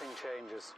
nothing changes.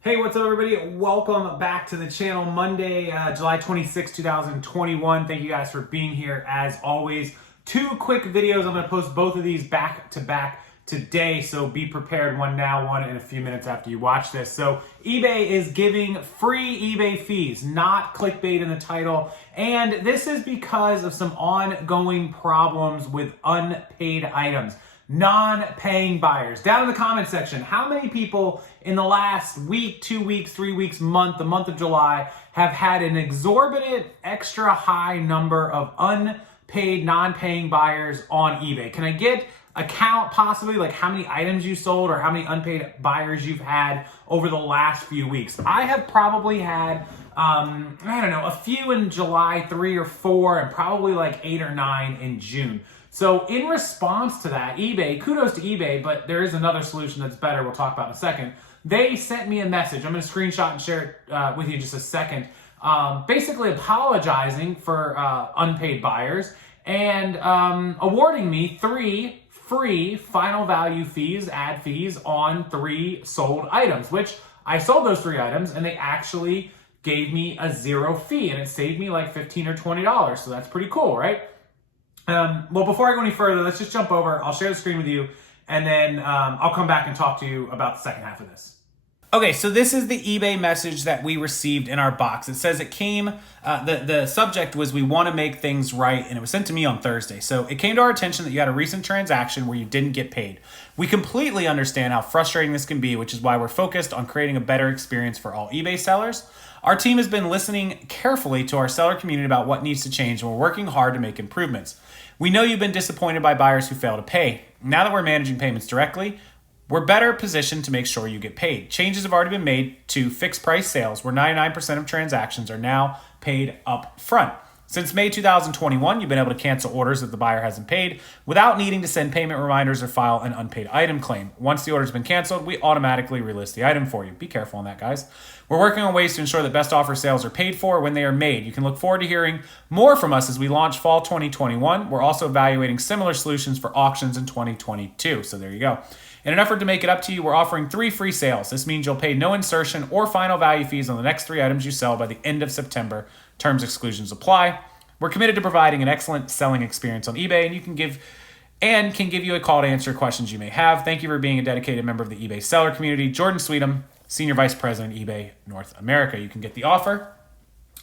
Hey, what's up everybody? Welcome back to the channel. Monday, July 26, 2021. Thank you guys for being here as always. Two quick videos. I'm gonna post both of these back to back today, so be prepared. One now, one in a few minutes after you watch this. So eBay is giving free eBay fees, not clickbait in the title. And this is because of some ongoing problems with unpaid items. Non-paying buyers. Down in the comment section, how many people in the last week, 2 weeks, 3 weeks, month, the month of July, have had an exorbitant, extra high number of unpaid, non-paying buyers on eBay? Can I get a count, possibly, like how many items you sold or how many unpaid buyers you've had over the last few weeks? I have probably had, I don't know, a few in July, 3 or 4, and probably like 8 or 9 in June. So in response to that, eBay, kudos to eBay, but there is another solution that's better we'll talk about in a second. They sent me a message. I'm going to screenshot and share it with you in just a second. Basically apologizing for unpaid buyers and awarding me 3 free final value fees, ad fees on 3 sold items, which I sold those 3 items and they actually gave me a 0 fee and it saved me like $15 or $20. So that's pretty cool, right? Well, before I go any further, let's just jump over. I'll share the screen with you, and then I'll come back and talk to you about the second half of this. Okay, so this is the eBay message that we received in our box. It says it came, the subject was, we want to make things right, and it was sent to me on Thursday. So it came to our attention that you had a recent transaction where you didn't get paid. We completely understand how frustrating this can be, which is why we're focused on creating a better experience for all eBay sellers. Our team has been listening carefully to our seller community about what needs to change, and we're working hard to make improvements. We know you've been disappointed by buyers who fail to pay. Now that we're managing payments directly, we're better positioned to make sure you get paid. Changes have already been made to fixed price sales, where 99% of transactions are now paid up front. Since May 2021, you've been able to cancel orders if the buyer hasn't paid without needing to send payment reminders or file an unpaid item claim. Once the order's been canceled, we automatically relist the item for you. Be careful on that, guys. We're working on ways to ensure that best offer sales are paid for when they are made. You can look forward to hearing more from us as we launch fall 2021. We're also evaluating similar solutions for auctions in 2022. So there you go. In an effort to make it up to you, we're offering 3 free sales. This means you'll pay no insertion or final value fees on the next 3 items you sell by the end of September. Terms exclusions apply. We're committed to providing an excellent selling experience on eBay, and can give you a call to answer questions you may have. Thank you for being a dedicated member of the eBay seller community. Jordan Sweetum, Senior Vice President, eBay North America. You can get the offer.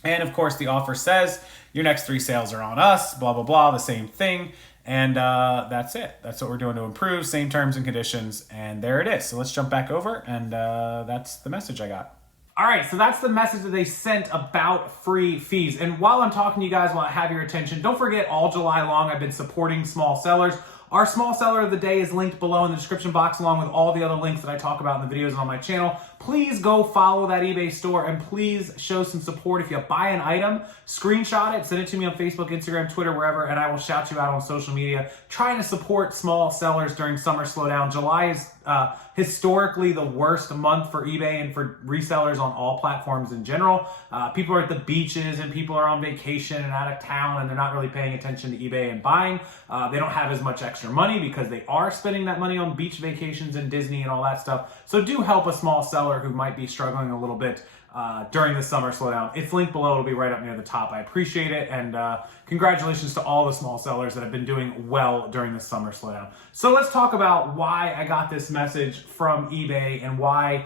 And of course, the offer says your next 3 sales are on us, blah, blah, blah, the same thing. And that's it. That's what we're doing to improve. Same terms and conditions. And there it is. So let's jump back over. And that's the message I got. All right, so that's the message that they sent about free fees. And while I'm talking to you guys, while I have your attention, don't forget all July long I've been supporting small sellers. Our small seller of the day is linked below in the description box, along with all the other links that I talk about in the videos on my channel. Please go follow that eBay store and please show some support. If you buy an item, screenshot it, send it to me on Facebook, Instagram, Twitter, wherever, and I will shout you out on social media. Trying to support small sellers during summer slowdown. July is historically the worst month for eBay and for resellers on all platforms in general. People are at the beaches and people are on vacation and out of town, and they're not really paying attention to eBay and buying. They don't have as much extra money because they are spending that money on beach vacations and Disney and all that stuff. So do help a small seller who might be struggling a little bit during the summer slowdown. It's linked below. It'll be right up near the top. I appreciate it. And congratulations to all the small sellers that have been doing well during the summer slowdown. So let's talk about why I got this message from eBay and why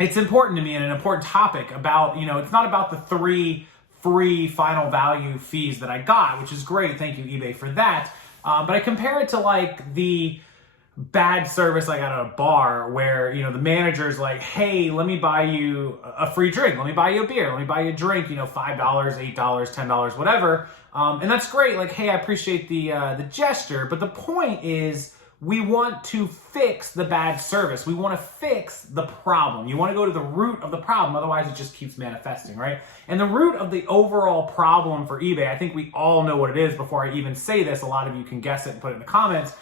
it's important to me and an important topic about, it's not about the 3 free final value fees that I got, which is great. Thank you, eBay, for that. But I compare it to like the bad service I got at a bar where, the manager's like, hey, let me buy you a free drink. Let me buy you a beer. Let me buy you a drink, $5, $8, $10, whatever. And that's great. Like, hey, I appreciate the gesture. But the point is, we want to fix the bad service. We want to fix the problem. You want to go to the root of the problem. Otherwise, it just keeps manifesting, right? And the root of the overall problem for eBay, I think we all know what it is. Before I even say this, a lot of you can guess it and put it in the comments.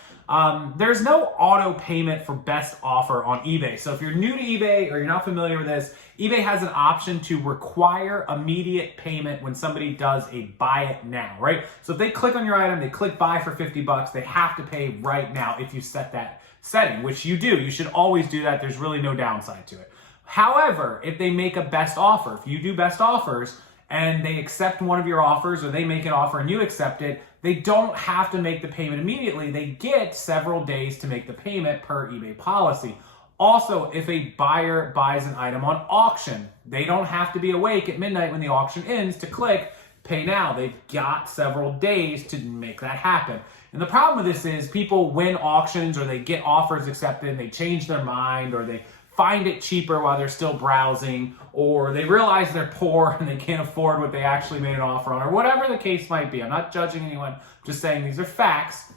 There's no auto payment for best offer on eBay. So if you're new to eBay or you're not familiar with this, eBay has an option to require immediate payment when somebody does a buy it now, right? So if they click on your item, they click buy for 50 bucks, they have to pay right now if you set that setting, which you do. You should always do that. There's really no downside to it. However, if they make a best offer, if you do best offers and they accept one of your offers or they make an offer and you accept it, they don't have to make the payment immediately. They get several days to make the payment per eBay policy. Also, if a buyer buys an item on auction, they don't have to be awake at midnight when the auction ends to click pay now. They've got several days to make that happen. And the problem with this is people win auctions or they get offers accepted and they change their mind or they find it cheaper while they're still browsing, or they realize they're poor and they can't afford what they actually made an offer on, or whatever the case might be. I'm not judging anyone, just saying these are facts.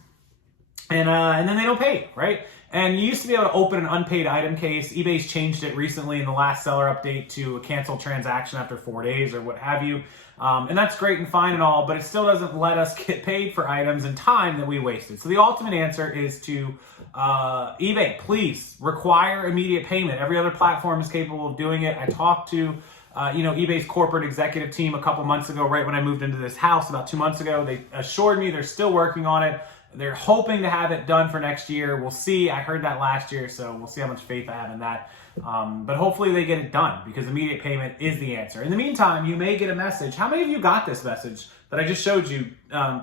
And then they don't pay, right? And you used to be able to open an unpaid item case. eBay's changed it recently in the last seller update to a cancel transaction after 4 days or what have you. And that's great and fine and all, but it still doesn't let us get paid for items and time that we wasted. So the ultimate answer is to eBay, please require immediate payment. Every other platform is capable of doing it. I talked to eBay's corporate executive team a couple months ago, right when I moved into this house about 2 months ago. They assured me they're still working on it. They're hoping to have it done for next year. We'll see. I heard that last year, so we'll see how much faith I have in that. But hopefully they get it done because immediate payment is the answer. In the meantime, you may get a message. How many of you got this message that I just showed you?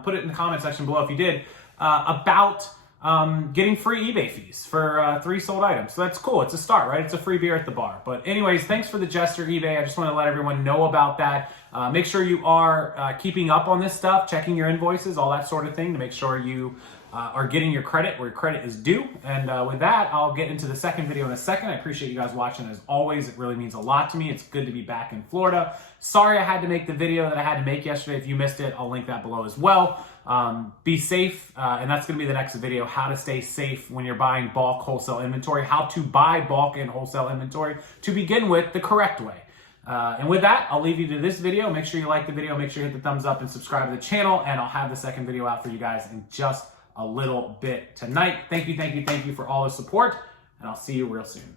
Put it in the comment section below if you did, about getting free eBay fees for 3 sold items. So that's cool. It's a start, right? It's a free beer at the bar. But anyways, thanks for the gesture, eBay. I just want to let everyone know about that. Make sure you are keeping up on this stuff, checking your invoices, all that sort of thing to make sure you are getting your credit where your credit is due. And with that, I'll get into the second video in a second. I appreciate you guys watching as always. It really means a lot to me. It's good to be back in Florida. Sorry I had to make the video that I had to make yesterday. If you missed it, I'll link that below as well. Be safe, and that's going to be the next video, how to stay safe when you're buying bulk wholesale inventory, how to buy bulk and wholesale inventory to begin with the correct way. And with that, I'll leave you to this video. Make sure you like the video, make sure you hit the thumbs up and subscribe to the channel, and I'll have the second video out for you guys in just a little bit tonight. Thank you for all the support, and I'll see you real soon.